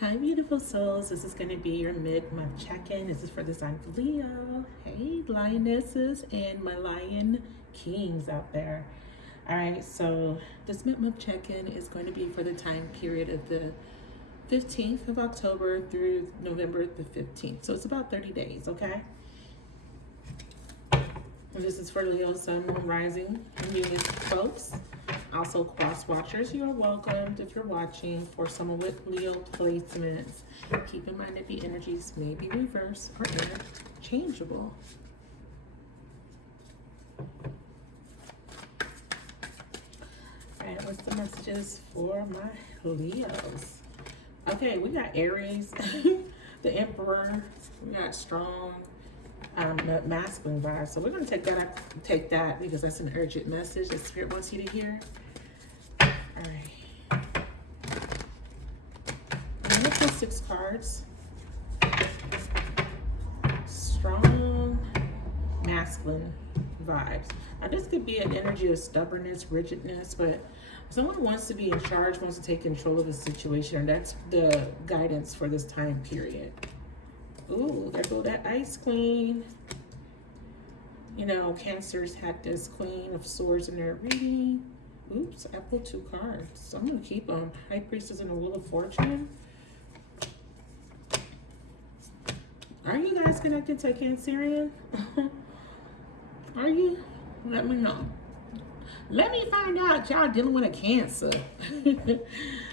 Hi, beautiful souls. This is going to be your mid-month check-in. This is for the sign of Leo. Hey, lionesses and my lion kings out there. All right, so this mid-month check-in is going to be for the time period of the 15th of October through November the 15th. So it's about 30 days, okay? And this is for Leo, Sun, Moon, Rising, and Venus folks. Also, cross watchers, you are welcomed if you're watching. For someone with Leo placements, keep in mind that the energies may be reversed or interchangeable. All right, what's the messages for my Leos? Okay, we got Aries, the Emperor. We got strong masculine vibes. So we're going to take that because that's an urgent message that Spirit wants you to hear. All right. I'm going to pull 6 cards. Strong masculine vibes. Now this could be an energy of stubbornness, rigidness, but someone wants to be in charge, wants to take control of the situation, and that's the guidance for this time period. Ooh, there go that Ice Queen. You know, Cancers had this Queen of Swords in their reading. Oops, I pulled 2 cards. So I'm going to keep them. High Priestess and the Wheel of Fortune. Are you guys connected to a Cancerian? Are you? Let me know. Let me find out y'all dealing with a Cancer.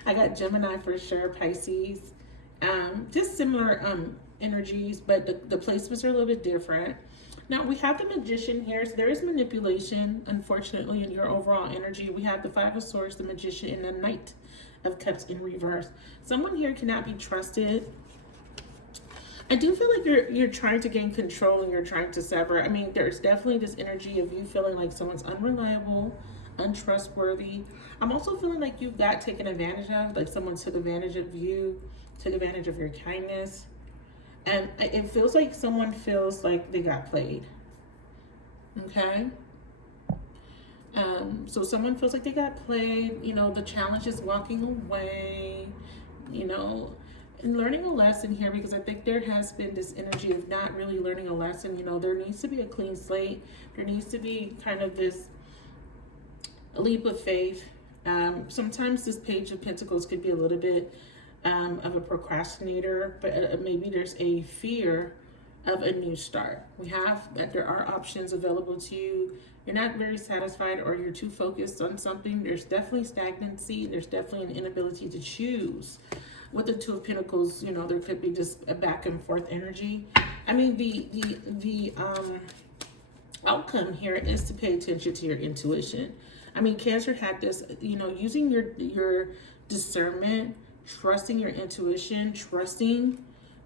I got Gemini for sure, Pisces. Just similar energies, but the placements are a little bit different. Now we have the Magician here, so there is manipulation, unfortunately, in your overall energy. We have the 5 of Swords, the Magician, and the Knight of Cups in reverse. Someone here cannot be trusted. I do feel like you're trying to gain control and you're trying to sever. I mean, there's definitely this energy of you feeling like someone's unreliable, untrustworthy. I'm also feeling like you got taken advantage of, like someone took advantage of you, took advantage of your kindness. And it feels like someone feels like they got played. Okay? So someone feels like they got played. You know, the challenge is walking away, you know, and learning a lesson here, because I think there has been this energy of not really learning a lesson. You know, there needs to be a clean slate. There needs to be kind of this leap of faith. Sometimes this Page of Pentacles could be a little bit of a procrastinator, but maybe there's a fear of a new start. We have that there are options available to you. You're not very satisfied, or you're too focused on something. There's definitely stagnancy. There's definitely an inability to choose. With the 2 of Pentacles, you know, there could be just a back and forth energy. I mean, the outcome here is to pay attention to your intuition. I mean, Cancer had this, you know, using your discernment, trusting your intuition, trusting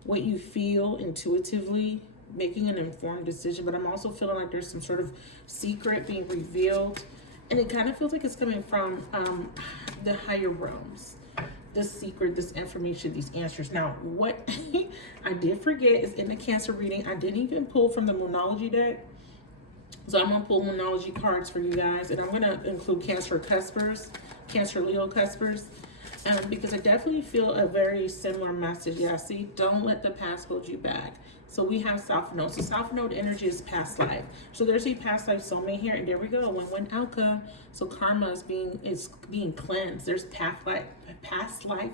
what you feel intuitively, making an informed decision. But I'm also feeling like there's some sort of secret being revealed, and it kind of feels like it's coming from the higher realms. This secret, this information, these answers. Now, what I did forget is in the Cancer reading, I didn't even pull from the Moonology deck. So I'm going to pull Moonology cards for you guys, and I'm going to include Cancer Cuspers, Cancer Leo Cuspers. Because I definitely feel a very similar message. Yeah, see, don't let the past hold you back. So we have South Node. So South Node energy is past life. So there's a past life soulmate here, and there we go, win-win outcome. So karma is being cleansed. There's past life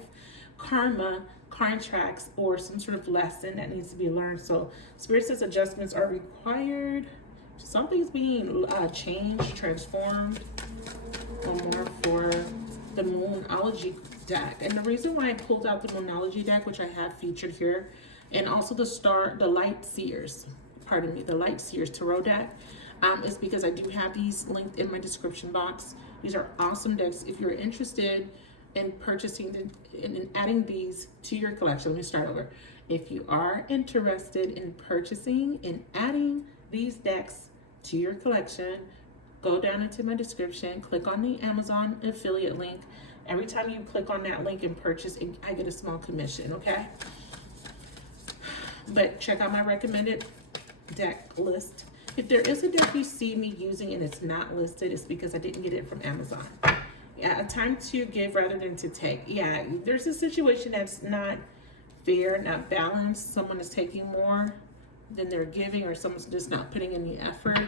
karma, contracts, or some sort of lesson that needs to be learned. So Spirit says adjustments are required. Something's being changed, transformed, or more for the Moonology deck. And the reason why I pulled out the Moonology deck, which I have featured here, and also the Light Seers, the Light Seers Tarot deck, is because I do have these linked in my description box. These are awesome decks if you're interested in purchasing and adding these to your collection. Let me start over. If you are interested in purchasing and adding these decks to your collection, go down into my description, click on the Amazon affiliate link. Every time you click on that link and purchase, I get a small commission, okay? But check out my recommended deck list. If there is a deck you see me using and it's not listed, it's because I didn't get it from Amazon. Yeah, a time to give rather than to take. Yeah, there's a situation that's not fair, not balanced. Someone is taking more than they're giving, or someone's just not putting in the effort.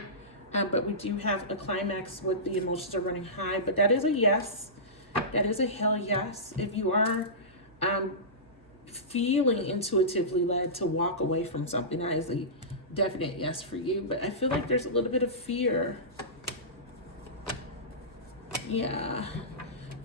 But we do have a climax with the emotions are running high. But that is a yes. That is a hell yes. If you are feeling intuitively led to walk away from something, that is a definite yes for you. But I feel like there's a little bit of fear. Yeah.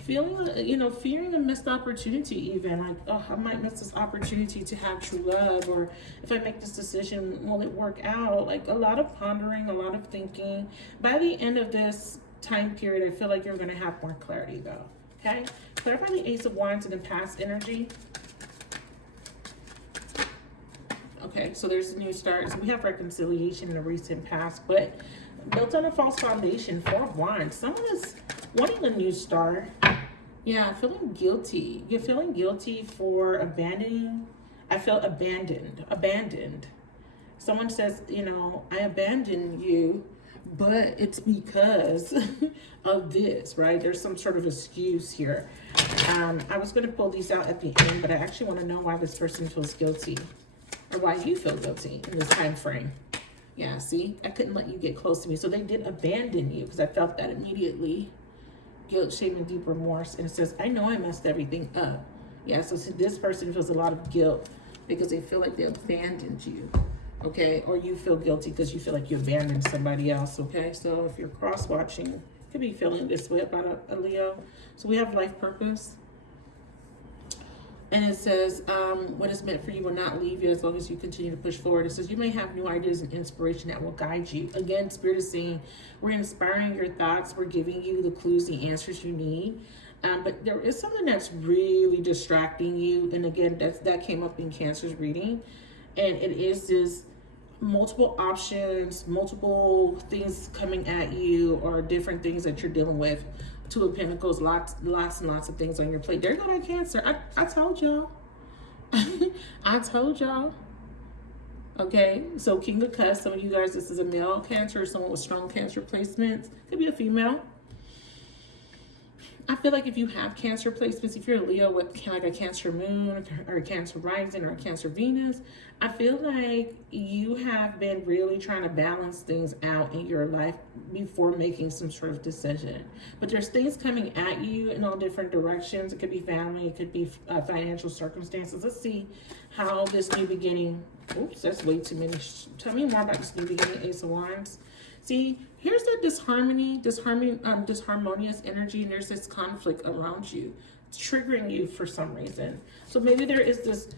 Feeling, you know, fearing a missed opportunity even. Like, oh, I might miss this opportunity to have true love. Or if I make this decision, will it work out? Like a lot of pondering, a lot of thinking. By the end of this time period, I feel like you're going to have more clarity though. Okay? Clarify the Ace of Wands and the past energy. Okay, so there's a new start. So we have reconciliation in the recent past, but built on a false foundation. 4 of Wands. Someone is wanting a new start. Yeah, feeling guilty. You're feeling guilty for abandoning. I felt abandoned. Someone says, you know, I abandoned you, but it's because of this, right? There's some sort of excuse here. I was going to pull these out at the end, but I actually want to know why this person feels guilty, or why you feel guilty in this time frame. Yeah, see, I couldn't let you get close to me. So they did abandon you, because I felt that immediately. Guilt, shame, and deep remorse. And it says, I know I messed everything up. Yeah, so this person feels a lot of guilt because they feel like they abandoned you. Okay, or you feel guilty because you feel like you abandoned somebody else. Okay, so if you're cross-watching, you could be feeling this way about a Leo. So we have life purpose. And it says, what is meant for you will not leave you as long as you continue to push forward. It says, you may have new ideas and inspiration that will guide you. Again, Spirit is saying, we're inspiring your thoughts. We're giving you the clues, the answers you need. But there is something that's really distracting you. And again, that came up in Cancer's reading. And it is this multiple options, multiple things coming at you, or different things that you're dealing with. 2 of Pentacles, lots and lots of things on your plate. There you go, that Cancer. I told y'all. I told y'all. Okay, so King of Cups, some of you guys, this is a male Cancer, someone with strong Cancer placements. Could be a female. I feel like if you have Cancer placements, if you're a Leo with like a Cancer moon or a Cancer rising or a Cancer Venus, I feel like you have been really trying to balance things out in your life before making some sort of decision. But there's things coming at you in all different directions. It could be family, it could be financial circumstances. Let's see how this new beginning, oops, that's way too many. Tell me more about this new beginning, Ace of Wands. See, here's the disharmonious energy, and there's this conflict around you. It's triggering you for some reason. So maybe there is this,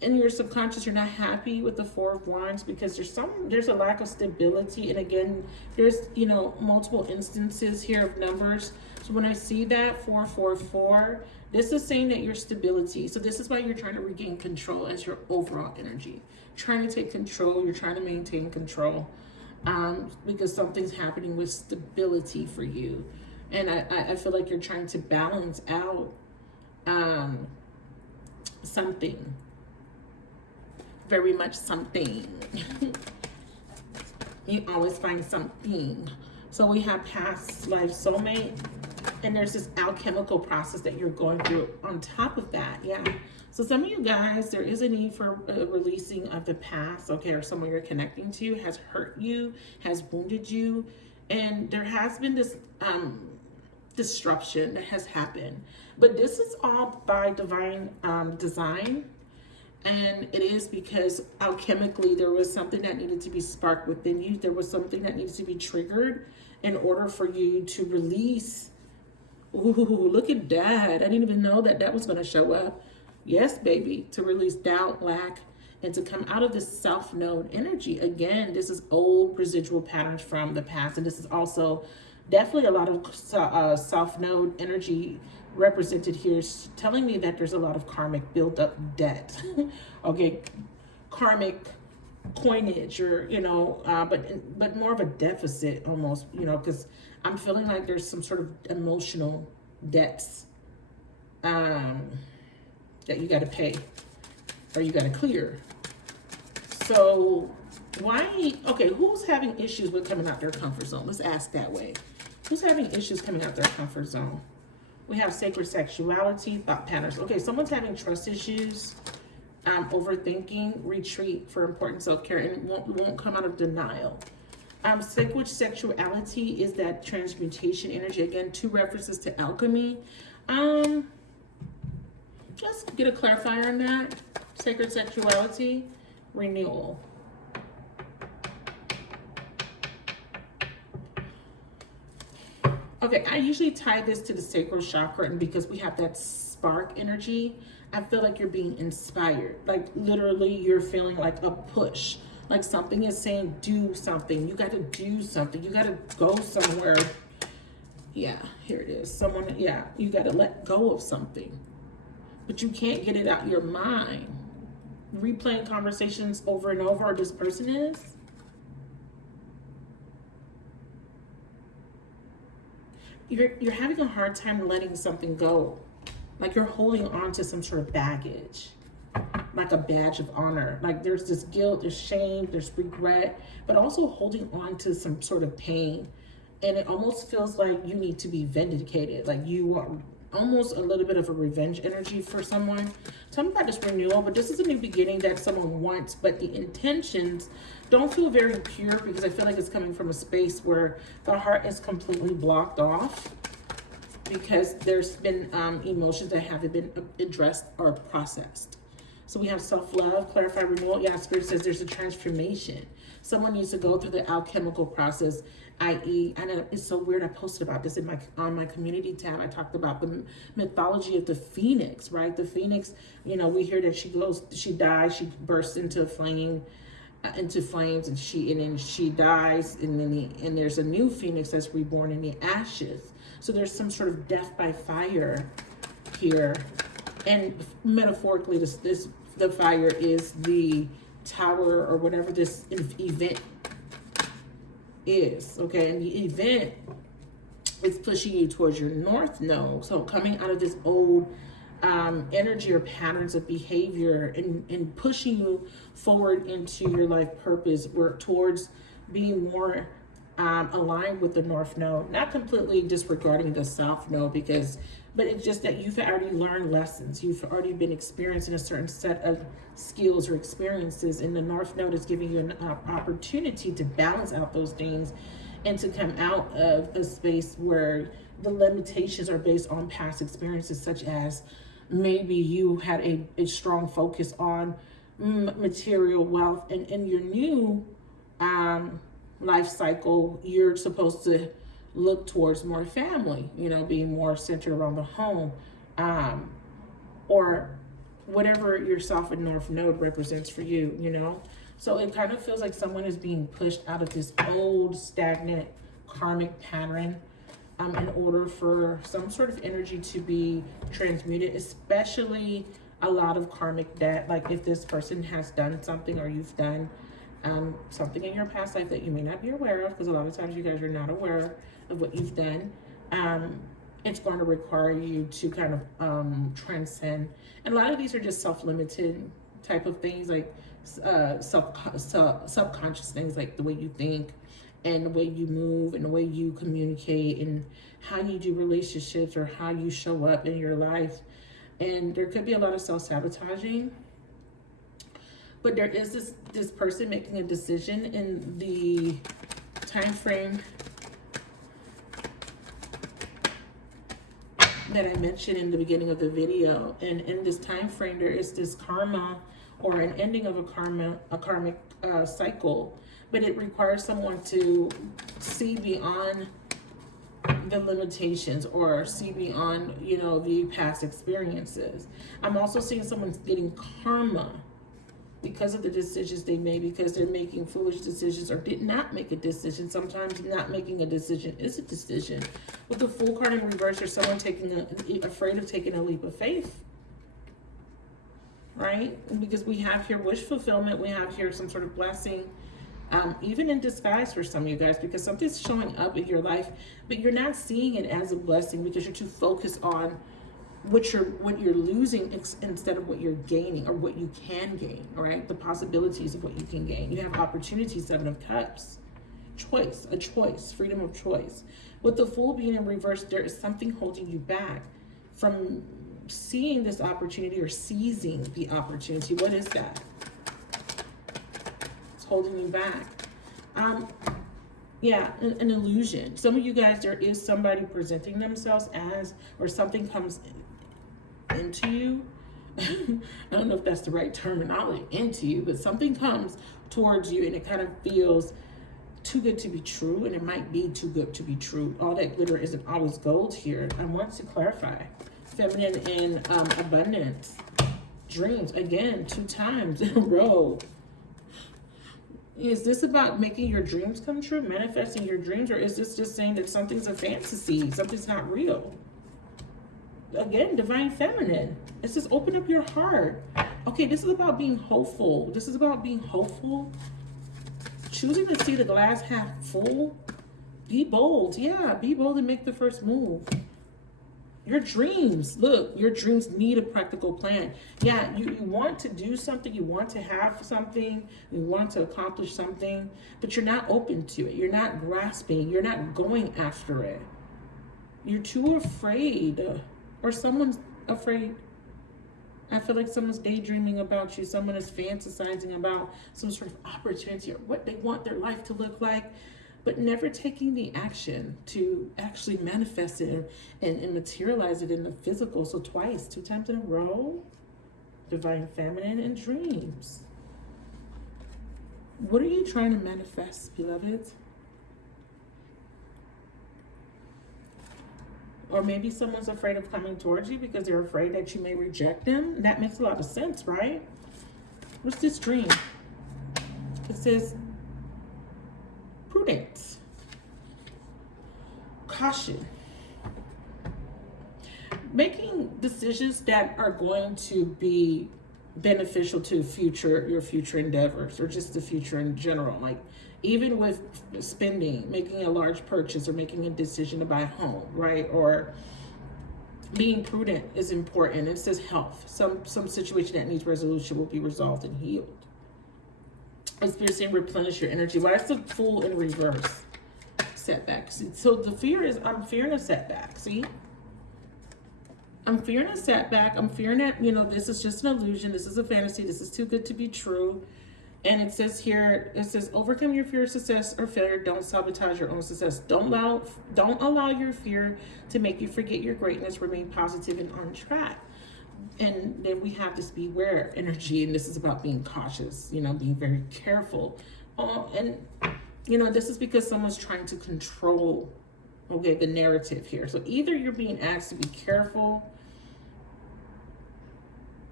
in your subconscious, you're not happy with the 4 of Wands because there's a lack of stability. And again, there's, you know, multiple instances here of numbers. So when I see that 444, this is saying that your stability. So this is why you're trying to regain control as your overall energy. Trying to take control, you're trying to maintain control. Because something's happening with stability for you. And I feel like you're trying to balance out something. Very much something. You always find something. So we have past life soulmate. And there's this alchemical process that you're going through on top of that. Yeah. So some of you guys, there is a need for releasing of the past, okay, or someone you're connecting to has hurt you, has wounded you, and there has been this disruption that has happened. But this is all by divine design, and it is because alchemically there was something that needed to be sparked within you. There was something that needs to be triggered in order for you to release. Ooh, look at that. I didn't even know that was going to show up. Yes, baby, to release doubt, lack, and to come out of this self-node energy. Again, this is old residual patterns from the past. And this is also definitely a lot of self-node energy represented here, telling me that there's a lot of karmic build-up debt. Okay, karmic coinage, or, you know, but more of a deficit almost, you know, because I'm feeling like there's some sort of emotional debts that you got to pay, or you got to clear. So why, okay, who's having issues with coming out their comfort zone? Let's ask that way. Who's having issues coming out their comfort zone? We have sacred sexuality, thought patterns. Okay, someone's having trust issues, overthinking, retreat for important self-care, and won't come out of denial. Sacred sexuality is that transmutation energy. Again, 2 references to alchemy. Let's get a clarifier on that. Sacred sexuality, renewal. Okay, I usually tie this to the sacral chakra, and because we have that spark energy, I feel like you're being inspired. Like literally you're feeling like a push. Like something is saying, do something. You got to do something. You got to go somewhere. Yeah, here it is. Someone, yeah, you got to let go of something. But you can't get it out your mind. Replaying conversations over and over, or this person is. You're having a hard time letting something go. Like you're holding on to some sort of baggage. Like a badge of honor. Like there's this guilt, there's shame, there's regret, but also holding on to some sort of pain. And it almost feels like you need to be vindicated. Like you want almost a little bit of a revenge energy for someone. Tell me about this renewal, but this is a new beginning that someone wants, but the intentions don't feel very pure, because I feel like it's coming from a space where the heart is completely blocked off, because there's been emotions that haven't been addressed or processed. So we have self-love, clarify, renewal. Yeah, Spirit says there's a transformation. Someone needs to go through the alchemical process, i.e., I know it's so weird, I posted about this on my community tab. I talked about the mythology of the phoenix, right? The phoenix, you know, we hear that she dies, she bursts into flames, and then she dies, and then there's a new phoenix that's reborn in the ashes. So there's some sort of death by fire here, and metaphorically, the fire is the tower or whatever this event is. Okay, and the event is pushing you towards your north node. So coming out of this old energy or patterns of behavior, and pushing you forward into your life purpose, or towards being more aligned with the north node, not completely disregarding the south node, but it's just that you've already learned lessons. You've already been experiencing a certain set of skills or experiences, and the north node is giving you an opportunity to balance out those things and to come out of a space where the limitations are based on past experiences, such as maybe you had a strong focus on material wealth, and in your new life cycle, you're supposed to look towards more family, you know, being more centered around the home, or whatever your south and north node represents for you, you know. So it kind of feels like someone is being pushed out of this old stagnant karmic pattern in order for some sort of energy to be transmuted, especially a lot of karmic debt. Like if this person has done something, or you've done something in your past life that you may not be aware of, because a lot of times you guys are not aware of what you've done, it's going to require you to kind of transcend. And a lot of these are just self-limited type of things, like subconscious things, like the way you think and the way you move and the way you communicate and how you do relationships or how you show up in your life. And there could be a lot of self-sabotaging, but there is this person making a decision in the time frame that I mentioned in the beginning of the video. And in this time frame, there is this karma, or an ending of a karmic cycle, but it requires someone to see beyond the limitations, or see beyond, you know, the past experiences. I'm also seeing someone getting karma because of the decisions they made, because they're making foolish decisions or did not make a decision. Sometimes not making a decision is a decision. With the Fool card in reverse, there's someone afraid of taking a leap of faith, right? Because we have here wish fulfillment, we have here some sort of blessing, even in disguise for some of you guys, because something's showing up in your life, but you're not seeing it as a blessing because you're too focused on what you're losing instead of what you're gaining, or what you can gain, all right? The possibilities of what you can gain. You have opportunities, 7 of Cups, a choice, freedom of choice. With the Fool being in reverse, there is something holding you back. from seeing this opportunity or seizing the opportunity. What is that? It's holding you back. Yeah, an illusion. Some of you guys, there is somebody presenting themselves as, or something comes into you. I don't know if that's the right terminology, into you, but something comes towards you and it kind of feels too good to be true, and it might be too good to be true. All that glitter isn't always gold here. I want to clarify. Feminine in abundance. Dreams, again, 2 times in a row. Is this about making your dreams come true, manifesting your dreams, or is this just saying that something's a fantasy, something's not real? Again, divine feminine. It says open up your heart. Okay, this is about being hopeful. This is about being hopeful. Choosing to see the glass half full. Be bold. Yeah, be bold and make the first move. Your dreams, look, your dreams need a practical plan. Yeah, you want to do something, you want to have something, you want to accomplish something, but you're not open to it. You're not grasping, you're not going after it. You're too afraid, or someone's afraid. I feel like someone's daydreaming about you. Someone is fantasizing about some sort of opportunity or what they want their life to look like, but never taking the action to actually manifest it and materialize it in the physical. So twice, 2 times in a row, divine feminine and dreams. What are you trying to manifest, beloveds? Or maybe someone's afraid of coming towards you because they're afraid that you may reject them. That makes a lot of sense, right? What's this dream? It says prudence, caution, making decisions that are going to be beneficial to your future endeavors, or just the future in general. Like even with spending, making a large purchase or making a decision to buy a home, right? Or being prudent is important. It says health. Some situation that needs resolution will be resolved and healed. It's saying replenish your energy. Why is the Fool in reverse? Setbacks. So the fear is, I'm fearing a setback. See? I'm fearing a setback. I'm fearing that, this is just an illusion. This is a fantasy. This is too good to be true. And it says here, it says, overcome your fear of success or failure. Don't sabotage your own success. Don't allow your fear to make you forget your greatness. Remain positive and on track. And then we have this beware energy, and this is about being cautious, being very careful. This is because someone's trying to control, the narrative here. So either you're being asked to be careful,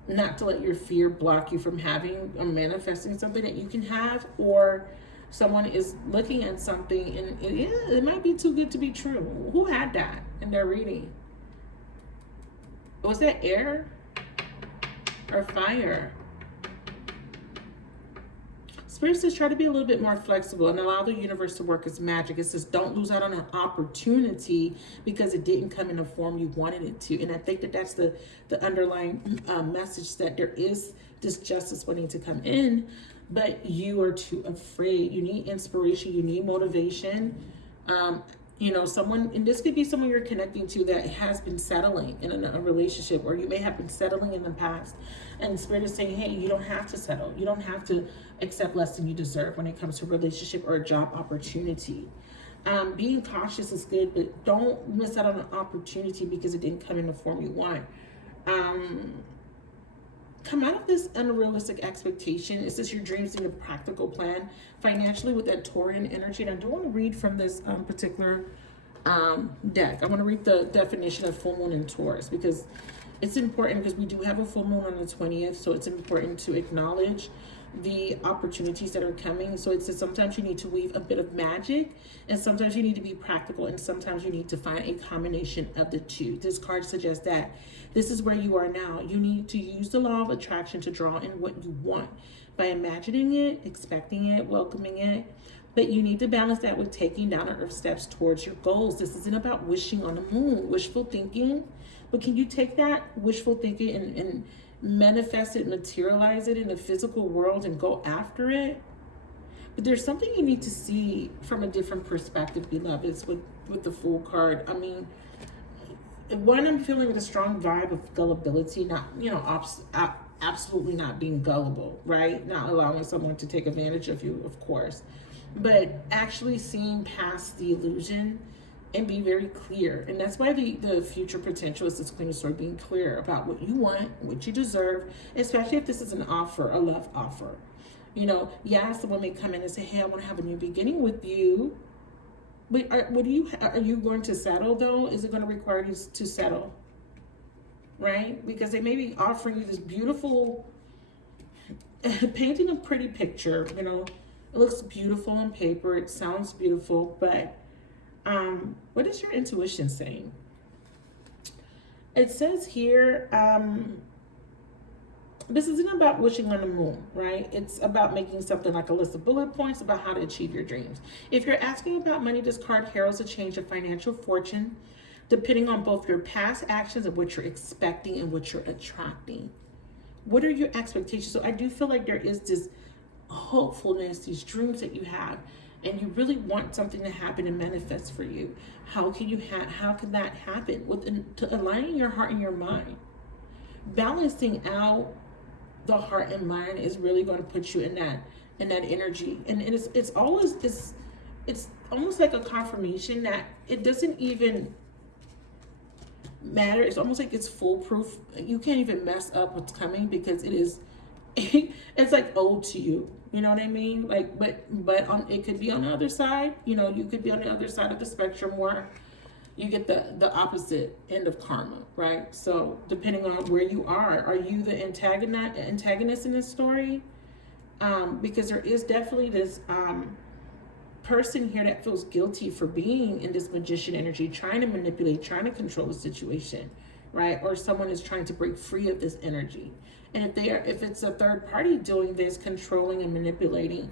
not to let your fear block you from having or manifesting something that you can have, or someone is looking at something and it might be too good to be true. Who had that in their reading? Was that air or fire? Spirit says try to be a little bit more flexible and allow the universe to work its magic. It says don't lose out on an opportunity because it didn't come in the form you wanted it to. And I think that that's the underlying message, that there is this justice wanting to come in, but you are too afraid. You need inspiration. You need motivation. Someone, and this could be someone you're connecting to that has been settling in a relationship, or you may have been settling in the past, and Spirit is saying, hey, you don't have to settle. You don't have to accept less than you deserve when it comes to a relationship or a job opportunity. Being cautious is good, but don't miss out on an opportunity because it didn't come in the form you want. Come out of this unrealistic expectation. It says your dreams need a practical plan. Financially, with that Taurian energy, and I do want to read from this particular deck. I want to read the definition of full moon in Taurus, because it's important, because we do have a full moon on the 20th, so it's important to acknowledge the opportunities that are coming. So it says sometimes you need to weave a bit of magic, and sometimes you need to be practical, and sometimes you need to find a combination of the two. This card suggests that this is where you are now. You need to use the law of attraction to draw in what you want by imagining it, expecting it, welcoming it. But you need to balance that with taking down to earth steps towards your goals. This isn't about wishing on the moon, wishful thinking. But can you take that wishful thinking and manifest it, materialize it in the physical world and go after it? But there's something you need to see from a different perspective, beloveds, with the Fool card. I mean, one, I'm feeling with a strong vibe of gullibility, not, you know, absolutely not being gullible, right? Not allowing someone to take advantage of you, of course, but actually seeing past the illusion and be very clear. And that's why the future potential is this Queen of Swords, being clear about what you want, what you deserve, especially if this is an offer, a love offer. You know, yes, someone may come in and say, hey, I want to have a new beginning with you. But are you going to settle, though? Is it going to require you to settle? Right? Because they may be offering you this beautiful, painting a pretty picture, you know. It looks beautiful on paper. It sounds beautiful. But what is your intuition saying? It says here, this isn't about wishing on the moon, right? It's about making something like a list of bullet points about how to achieve your dreams. If you're asking about money, this card heralds a change of financial fortune, depending on both your past actions and what you're expecting and what you're attracting. What are your expectations? So I do feel like there is this hopefulness, these dreams that you have, and you really want something to happen and manifest for you. How can that happen? To aligning your heart and your mind. Balancing out the heart and mind is really going to put you in that energy, and it's almost like a confirmation that it doesn't even matter. It's almost like it's foolproof. You can't even mess up what's coming, because it is it's like owed to you. You know what I mean? Like, but it could be on the other side. You know, you could be on the other side of the spectrum where you get the opposite end of karma, right? So depending on where you are you the antagonist in this story? Because there is definitely this person here that feels guilty for being in this magician energy, trying to manipulate, trying to control the situation, right? Or someone is trying to break free of this energy. And if it's a third party doing this, controlling and manipulating,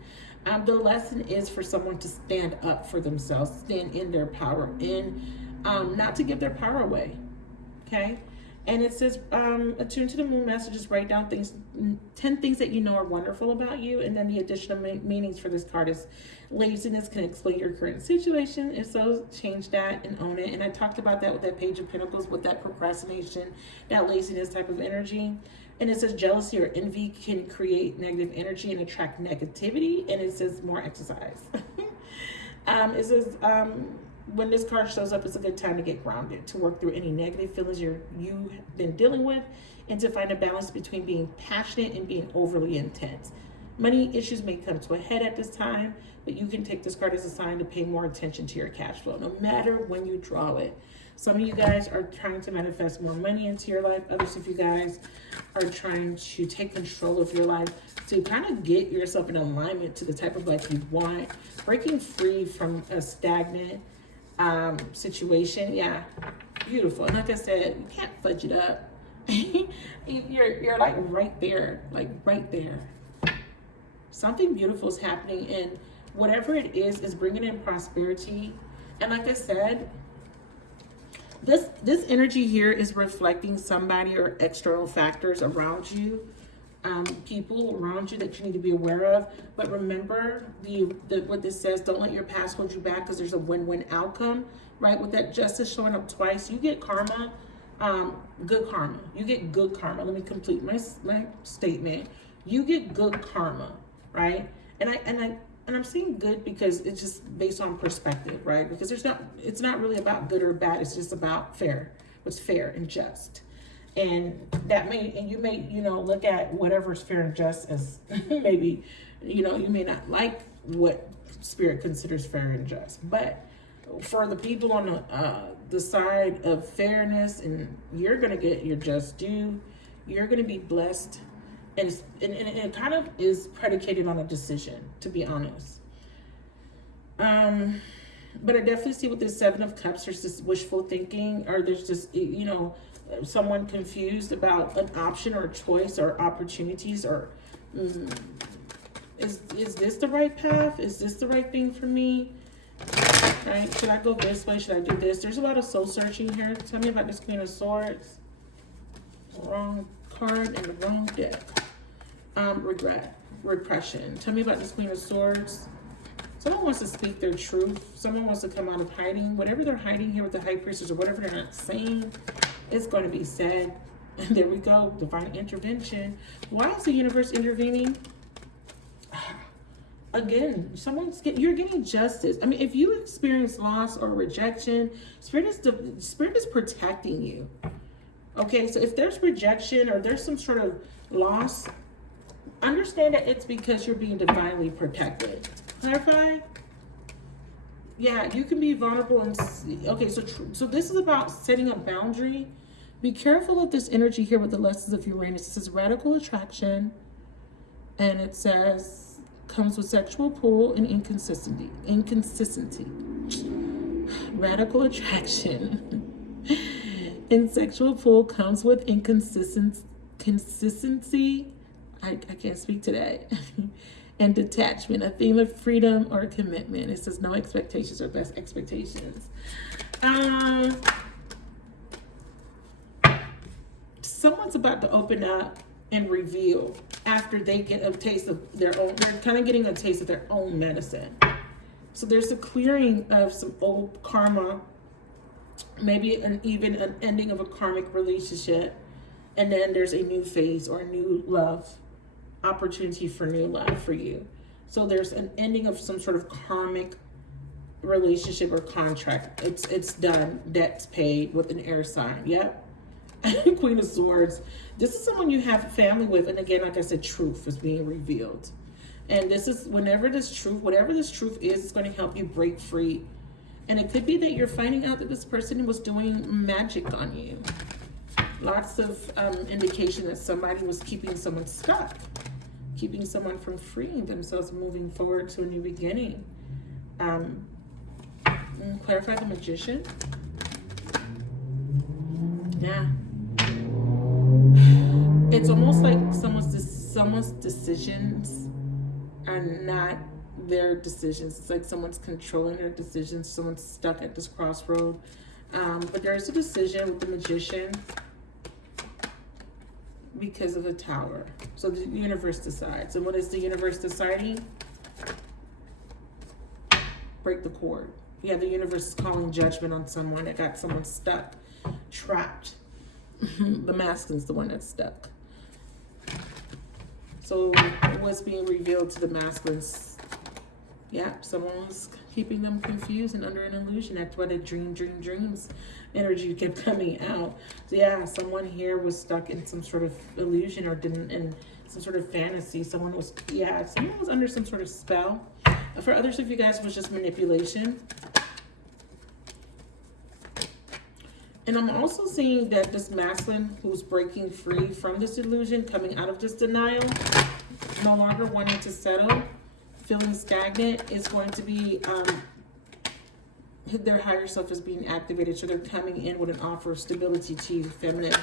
the lesson is for someone to stand up for themselves, stand in their power, and not to give their power away. Okay. And it says, attune to the moon messages, write down 10 things that you know are wonderful about you. And then the additional meanings for this card is laziness can explain your current situation. If so, change that and own it. And I talked about that with that Page of Pentacles, with that procrastination, that laziness type of energy. And it says jealousy or envy can create negative energy and attract negativity. And it says more exercise. It says, when this card shows up, it's a good time to get grounded, to work through any negative feelings you've been dealing with, and to find a balance between being passionate and being overly intense. Money issues may come to a head at this time, but you can take this card as a sign to pay more attention to your cash flow, no matter when you draw it. Some of you guys are trying to manifest more money into your life. Others of you guys are trying to take control of your life, to kind of get yourself in alignment to the type of life you want, breaking free from a stagnant situation. Yeah, beautiful. And like I said, you can't fudge it up. you're like right there, something beautiful is happening, and whatever it is bringing in prosperity. And like I said, this energy here is reflecting somebody or external factors around you, people around you that you need to be aware of. But remember what this says, don't let your past hold you back, because there's a win-win outcome, right? With that justice showing up twice, you get karma, good karma. You get good karma. Let me complete my statement. You get good karma, right? And I'm saying good because it's just based on perspective, right? Because it's not really about good or bad. It's just about fair. What's fair and just. And you may look at whatever's fair and just as maybe, you may not like what Spirit considers fair and just. But for the people on the side of fairness, and you're going to get your just due, you're going to be blessed. And it kind of is predicated on a decision, to be honest. But I definitely see with this Seven of Cups, there's this wishful thinking, or there's just, someone confused about an option or a choice or opportunities, or is this the right path? Is this the right thing for me? Right? Should I go this way? Should I do this? There's a lot of soul searching here. Tell me about this Queen of Swords. Wrong card and the wrong deck. Regret, repression. Tell me about this Queen of Swords. Someone wants to speak their truth. Someone wants to come out of hiding. Whatever they're hiding here with the high priestess, or whatever they're not saying, it's going to be said. And there we go, divine intervention. Why is the universe intervening? Again, you're getting justice. I mean, if you experience loss or rejection, Spirit is protecting you. Okay, so if there's rejection or there's some sort of loss, understand that it's because you're being divinely protected. Clarify? Yeah, you can be vulnerable and okay, so this is about setting a boundary. Be careful of this energy here with the lessons of Uranus. It says radical attraction, and it says comes with sexual pull and inconsistency. Radical attraction and sexual pull comes with consistency. I can't speak today. And detachment, a theme of freedom or commitment. It says no expectations or best expectations. Someone's about to open up and reveal after they get a taste of their own. They're kind of getting a taste of their own medicine. So there's a clearing of some old karma, maybe even an ending of a karmic relationship, and then there's a new phase or a new love opportunity for new love for you. So there's an ending of some sort of karmic relationship or contract. It's done. Debt's paid with an air sign. Yep. Queen of Swords. This is someone you have family with, and again, like I said, truth is being revealed. And this is whatever this truth is, it's going to help you break free. And it could be that you're finding out that this person was doing magic on you. Lots of indication that somebody was keeping someone stuck, keeping someone from freeing themselves, moving forward to a new beginning. Clarify the Magician. Yeah. It's almost like someone's decisions are not their decisions. It's like someone's controlling their decisions. Someone's stuck at this crossroad. But there's a decision with the Magician because of a Tower. So the universe decides. And what is the universe deciding? Break the cord. Yeah, the universe is calling judgment on someone that got someone stuck, trapped. The masculine's the one that's stuck. So what's being revealed to the masculines? Yeah, someone was keeping them confused and under an illusion. That's why the dreams energy kept coming out. So yeah, someone here was stuck in some sort of illusion or in some sort of fantasy. Someone was under some sort of spell. For others of you guys, it was just manipulation. And I'm also seeing that this masculine who's breaking free from this illusion, coming out of this denial, no longer wanting to settle, feeling stagnant, is going to be, their higher self is being activated. So they're coming in with an offer of stability to you, feminine.